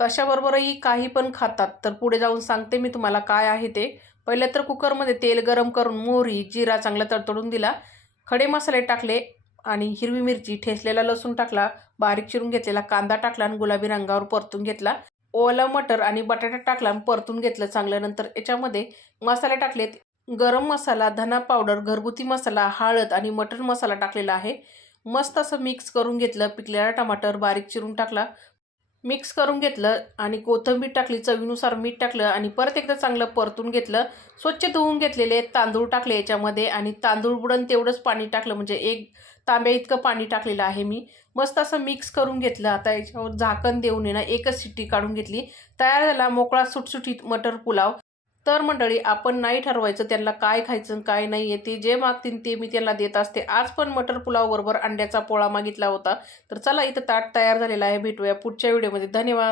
कशाबरोबरही काही पण खातात. तर पुढे जाऊन सांगते मी तुम्हाला काय आहे ते. पहिले तर कुकरमध्ये तेल गरम करून मोहरी जिरा चांगला तडतडून दिला. खडे मसाले टाकले आणि हिरवी मिरची ठेचलेला लसूण टाकला बारीक चिरून घेतलेला कांदा टाकला आणि गुलाबी रंगावर परतून घेतला. ओला मटर आणि बटाटा टाकला आणि परतून घेतलं चांगलं. नंतर याच्यामध्ये मसाले टाकलेत. गरम मसाला धना पावडर घरगुती मसाला हळद आणि मटण मसाला टाकलेला आहे. मस्त असं मिक्स करून घेतलं. पिकलेला टमाटर बारीक चिरून टाकला. मिक्स करून घेतलं आणि कोथिंबीर टाकली चवीनुसार मीठ टाकलं आणि परत एकदा चांगलं परतून घेतलं. स्वच्छ धुवून घेतलेले तांदूळ टाकले याच्यामध्ये आणि तांदूळ बुडून तेवढंच पाणी टाकलं. म्हणजे एक तांब्या इतकं पाणी टाकलेलं आहे मी. मस्त असं मिक्स करून घेतलं. आता याच्यावर झाकण देऊन येणं एकच शिट्टी काढून घेतली. तयार झाला मोकळा सुटसुटीत मटर पुलाव. तर मंडळी आपण नाही ठरवायचं त्यांना काय खायचं आणि काय नाही आहे ते जे मागतील ते मी त्यांना देत असते. आज पण मटर पुलावबरोबर अंड्याचा पोळा मागितला होता. तर चला इथं ताट तयार झालेला आहे. भेटूया पुढच्या व्हिडिओमध्ये. धन्यवाद.